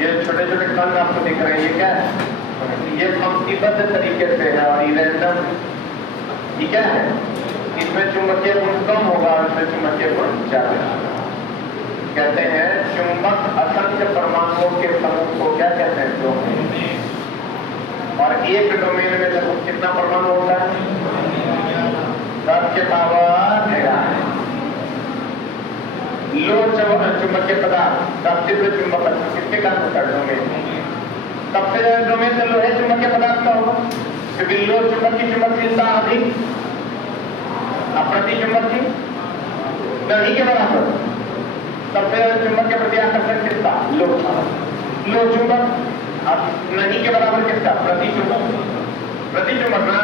ये छोटे छोटे कण आपको दिख रहे हैं, ये क्या है? ये पंक्तिबद्ध तरीके से है और ये रैंडम, ये क्या है? इसमें चुंबकीय गुण कम होगा और इसमें चुंबकीय गुण ज्यादा। कहते हैं चुंबक असंख्य परमाणुओं के समूह को क्या कहते हैं? डोमेन। और एक डोमेन में लगभग कितना परमाणु होता है? 10 के पावर 11। लोह चुंबकीय पदार्थ का तीव्र चुंबक किसके कारण होता है? डोमेन। सबसे ज्यादा डोमेन में लोहे चुंबकीय पदार्थ का होगा, क्योंकि लोह चुंबक की चुंबकशीलता अधिक प्रति चुंबक की नहीं के बराबर। सबसे ज्यादा चुंबक के प्रति आकर्षण किसका? लोह चुंबक। अब नहीं के बराबर किसका? प्रति चुंबक ना।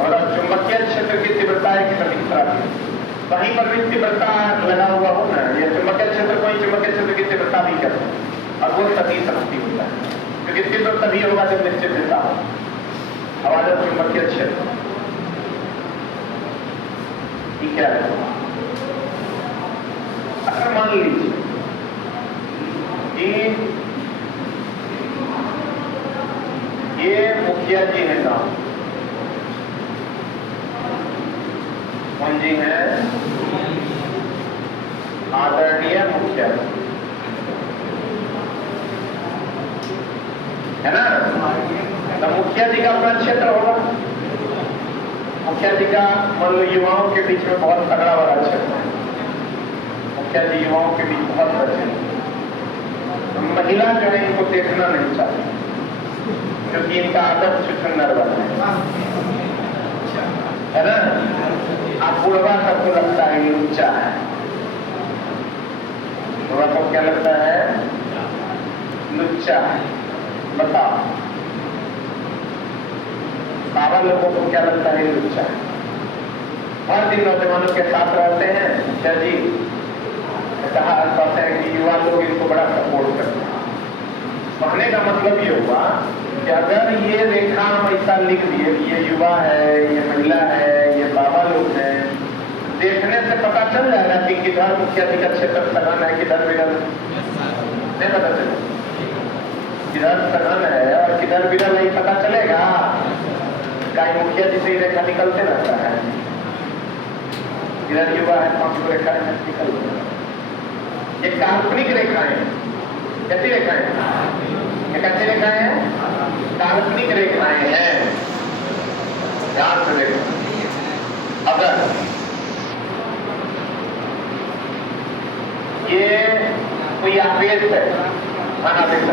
और अब चुंबकीय क्षेत्र की तीव्रता एक सटीक तरह की वहीं पर भी तीव्रता लगा हुआ हो ना, ये चुंबकीय क्षेत्र को ही चुंबकीय क्षेत्र की तीव्रता भी करते हैं और वो सती शक्ति होता है, क्योंकि तीव्र तभी होगा जब निश्चित दिशा हो। आवाज चुंबकीय क्षेत्र ठीक है। अगर मान लीजिए कि ये मुखिया जी है गांव, कौन जी है? आदरणीय मुखिया है ना। तो मुखिया जी का अपना क्षेत्र होगा। मुखिया जी का मान लो युवाओं के बीच में बहुत तगड़ा वाला क्षेत्र है। मुखिया जी युवाओं के बीच बहुत प्रचलित। महिला जो है इनको देखना नहीं चाहती, क्योंकि इनका आदत छुछुंदर वाला है ना। आप बुढ़वा सबको लगता है ये ऊंचा है, बुढ़वा को क्या लगता है? लुच्चा है। बताओ बाबा लोगों को क्या लगता है? लुच्चा है। हर दिन नौजवानों के साथ रहते हैं। मुखिया जी कहा कहते हैं कि युवा लोग इनको बड़ा सपोर्ट करते हैं। कहने का मतलब ये हुआ कि अगर ये रेखा हम ऐसा लिख दिए कि ये युवा है, ये महिला है, ये बाबा लोग हैं, देखने से पता चल जाएगा कि किधर मुखिया जी का क्षेत्र सघन है, किधर विरल नहीं पता चलेगा। किधर सघन है और किधर विरल नहीं पता चलेगा। गाय मुखिया जी से ही रेखा निकलते रहता है। किधर युवा है 5 रेखा निकलते हैं। ये काल्पनिक रेखाएं, कैसी रेखाएं? ये कैसी रेखाएं हैं? काल्पनिक रेखाएं हैं। ध्यान से देखो, अगर ये कोई आवेश है, धनावेश,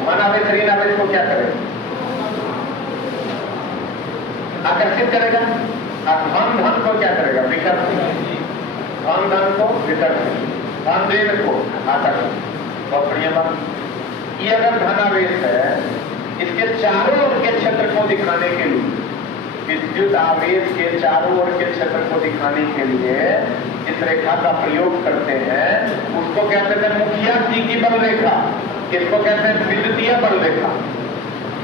धनावेश ऋण आवेश को क्या करेगा? आकर्षित करेगा। धन को क्या करेगा? विकर्षित। धन को विकर्षित, धन ऋण को आकर्षित। बहुत बढ़िया बात। ये अगर धनावेश है, इसके चारों ओर के क्षेत्र को दिखाने के लिए, विद्युत आवेश के चारों ओर के क्षेत्र को दिखाने के लिए इस रेखा का प्रयोग करते हैं। उसको कहते हैं मुखिया जी की बल रेखा। इसको कहते हैं विद्युतीय बल रेखा।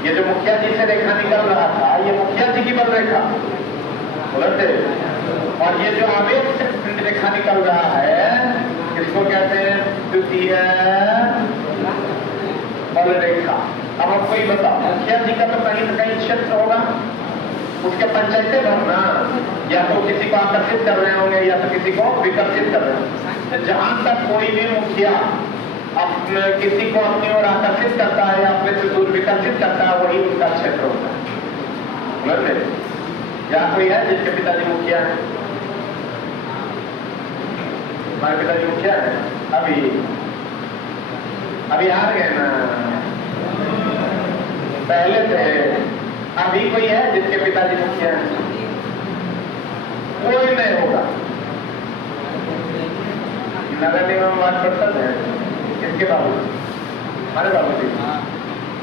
ये जो मुखिया जी से रेखा निकल रहा था, ये मुखिया जी की बल रेखा बोलते। और ये जो आवेश से रेखा निकल रहा है, इसको कहते हैं द्वितीय बल रेखा। अब आपको ये बताओ, मुखिया जी का तो कहीं न कहीं क्षेत्र होगा, उसके पंचायतें भरना, या तो किसी को आकर्षित कर रहे होंगे या तो किसी को विकर्षित कर रहे होंगे। जहां तक कोई भी मुखिया किसी को अपनी ओर आकर्षित करता है या अपने से दूर विकर्षित करता है, वही उसका क्षेत्र होता है। या कोई है जिसके पिताजी मुखिया है? हमारे पिताजी मुखिया है, अभी हार गए ना, पहले थे। अभी कोई है जिसके पिताजी मुखिया है? कोई नहीं होगा। नगर निगम वार्ड परिषद है, किसके बाबू? हमारे बाबू जी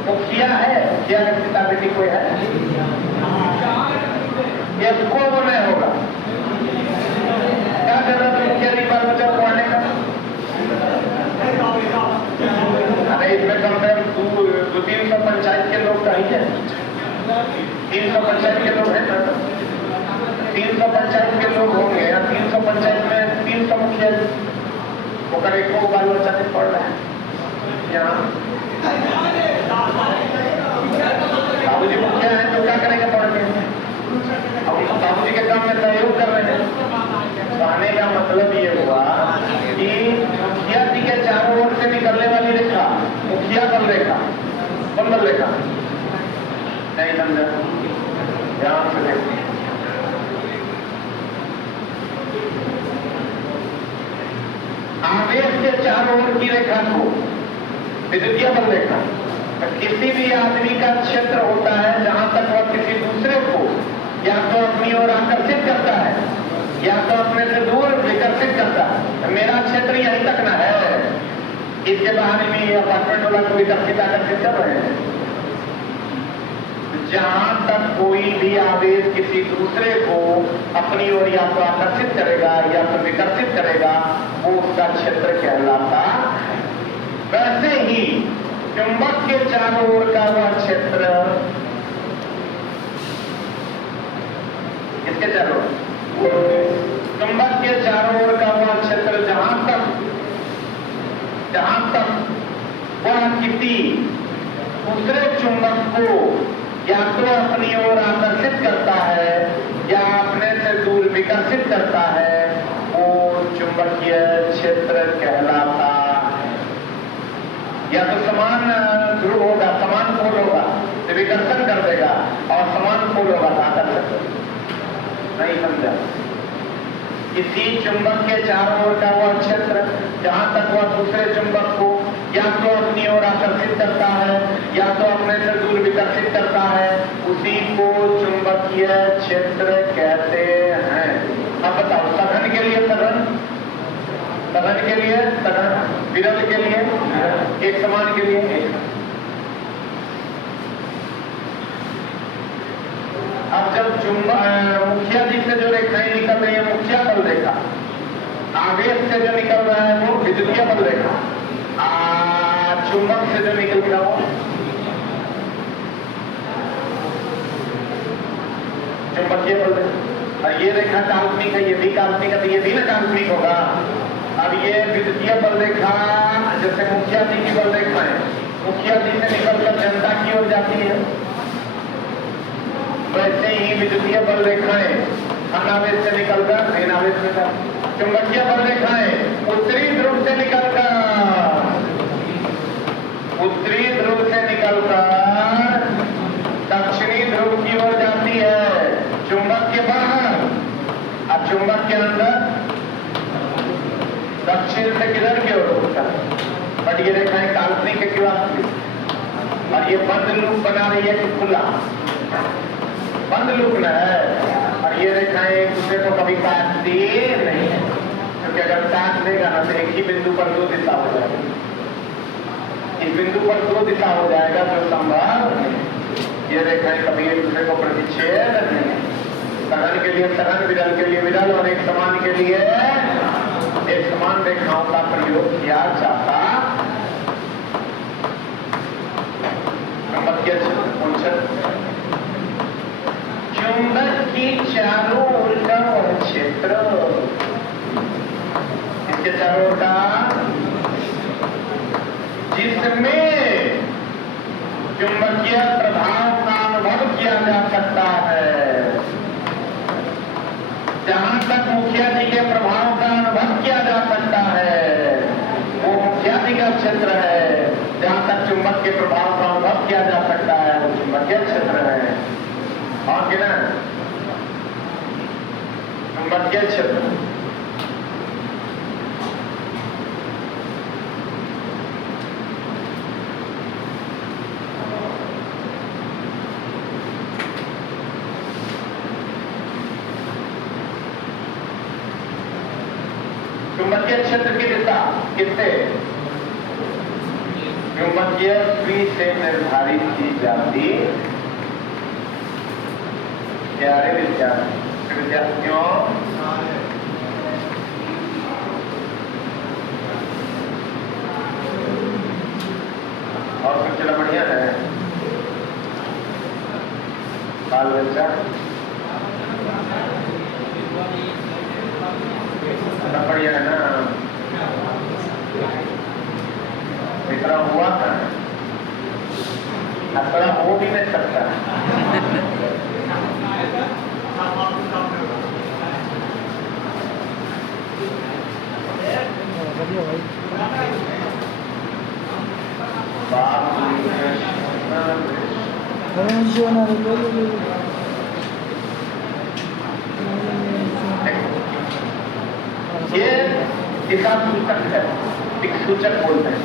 मुखिया है। मुखिया के पिता बेटी कोई है? ये को नहीं होगा। क्या जरूरत है मुखिया जी बाल बच्चों को आने का? अरे इसमें कम से कम 200-300 पंचायत के लोग चाहिए। 300 पंचायत के लोग हैं ना, 300 पंचायत के लोग होंगे या 300 पंचायत में 300 मुखिया वो करे को बाल बच्चा नहीं पढ़ रहा है यहाँ बाबूजी मुखिया है तो क्या करेंगे पढ़ के? अब उनको बाबूजी के काम में सहयोग कर रहे हैं। कहने का मतलब ये हुआ कि मुखिया जी के चारों ओर से निकलने वाली रेखा मुखिया बल रेखा, कौन बल रेखा? नहीं समझा, ध्यान से देखिए। आवेश के चारों ओर की रेखा को विद्युतीय बल रेखा, किसी भी आदमी का क्षेत्र होता है जहां तक वह किसी दूसरे को या तो अपनी ओर आकर्षित करता है या तो अपने से दूर विकर्षित करता है। मेरा क्षेत्र यहीं तक ना है, इसके बाहर में अपार्टमेंट वाला को विकर्षित आकर्षित कर रहे हैं। जहां तक कोई भी आवेश किसी दूसरे को अपनी ओर या तो आकर्षित करेगा या तो विकर्षित करेगा, वो उसका क्षेत्र कहलाता है। वैसे ही चुंबक के चारों ओर का वह क्षेत्र, इसके चारों चुंबक के चारों ओर का वह क्षेत्र जहां तक वह किसी दूसरे चुंबक को या तो अपनी ओर आकर्षित करता है या अपने से दूर विकर्षित करता है, वो चुंबकीय क्षेत्र कहलाता है। या तो समान ध्रुव होगा, समान पोल होगा तो विकर्षण कर देगा, और समान पोल होगा तो आकर्षण। नहीं समझा? किसी चुंबक के चारों ओर का वह क्षेत्र जहां तक वह दूसरे चुंबक को या तो अपनी ओर आकर्षित करता है या तो अपने से दूर विकर्षित करता है, उसी को चुंबकीय क्षेत्र कहते हैं। अब बताओ, सघन के लिए सघन, सघन के लिए सघन, विरल के लिए एक समान के लिए एक। अब जब मुखिया जी से जो रेखाएं निकल रही है, मुखिया बल रेखा, आवेश से जो निकल रहा है वो विद्युतीय बल रेखा, चुंबक से जो निकल रहा हो चुंबकीय बल रेखा। और ये रेखा काल्पनिक है, ये भी काल्पनिक है, तो ये भी ना काल्पनिक होगा। अब ये विद्युतीय बल रेखा, जैसे मुखिया जी की बल रेखा है, मुखिया जी से निकलकर जनता की ओर जाती है, वैसे ही विद्युतीय बल रेखाएं अनावेश से निकलकर अनावेश में जाती। चुंबकीय बल रेखाएं उत्तरी ध्रुव से निकलकर दक्षिणी ध्रुव की ओर जाती है, चुंबक के बाहर। अब चुंबक के अंदर दक्षिण से किधर की ओर होता है। बट ये रेखाएं काल्पनिक है कि वास्तविक? और ये बंद लूप बना रही है कि खुला? बंद लूप न है। और ये रेखाएं एक दूसरे को कभी काटती नहीं है, क्योंकि अगर काट देगा ना तो एक ही बिंदु पर दो दिशा हो जाएगा। इस बिंदु पर दो दिशा हो जाएगा तो संभव। ये रेखाएं कभी एक दूसरे को प्रतिच्छेद नहीं। सघन के लिए सघन, विरल के लिए विरल, और एक समान के लिए एक समान रेखाओं का प्रयोग किया जाता। चुंबकीय चुंबक की चारों ओर का वह क्षेत्र, इसके चारों ओर का, जिसमें चुंबकीय प्रभाव का अनुभव किया जा सकता है। जहां तक मुखिया जी के प्रभाव का अनुभव किया जा सकता है वो मुखिया जी का क्षेत्र है। जहां तक चुंबक के प्रभाव का अनुभव किया जा सकता है वो चुंबकीय क्षेत्र है। और क्या ना, चुंबकीय क्षेत्र चुंबकीय क्षेत्र की दिशा किससे? चुंबकीय सुई से निर्धारित की जाती। प्यारे विद्यार्थियों, और कुछ चला बढ़िया है बाल बच्चा, बढ़िया है ना? इतना हुआ था, थोड़ा हो भी नहीं सकता। ये दिशा सूचक है, एक सूचक बोलते हैं।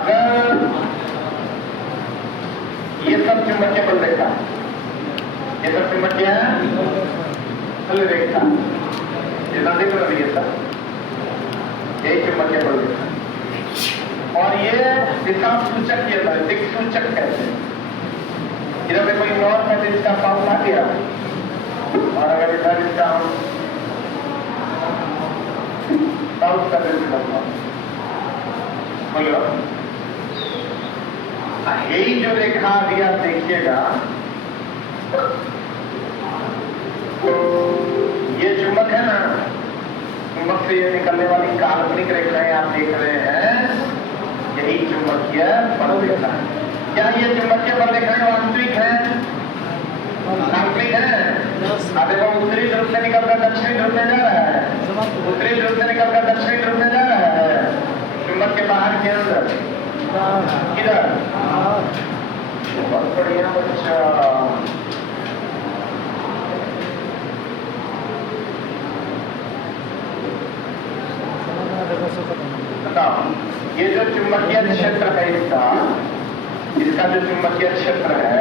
अगर ये सब चुंबकीय बल रेखा, ये सब चुंबकीय बल रेखा, ये ना देख रही है सर, यही चुंबकीय बल रेखा। और ये दिशा सूचक, ये दिक सूचक कहते हैं। इधर देखो नॉर्थ है, इसका साउथ आ गया, और अगर इधर इसका हम साउथ का दृष्टि बोलो, यही जो रेखा अभी आप देखिएगा, ये चुंबक है ना, चुंबक से ये निकलने वाली काल्पनिक रेखाएं आप देख रहे हैं, यही चुंबकीय बल रेखा है। क्या ये चुंबकीय बल रेखाएं वास्तविक है, काल्पनिक है? अब देखो उत्तरी ध्रुव से निकलकर दक्षिणी ध्रुव में जा रहा है, उत्तरी ध्रुव से निकलकर दक्षिणी ध्रुव में जा रहा है, चुंबक के बाहर के अंदर किधर? बहुत बढ़िया बच्चा। बताओ, ये जो चुंबकीय क्षेत्र है इसका जो चुंबकीय क्षेत्र है,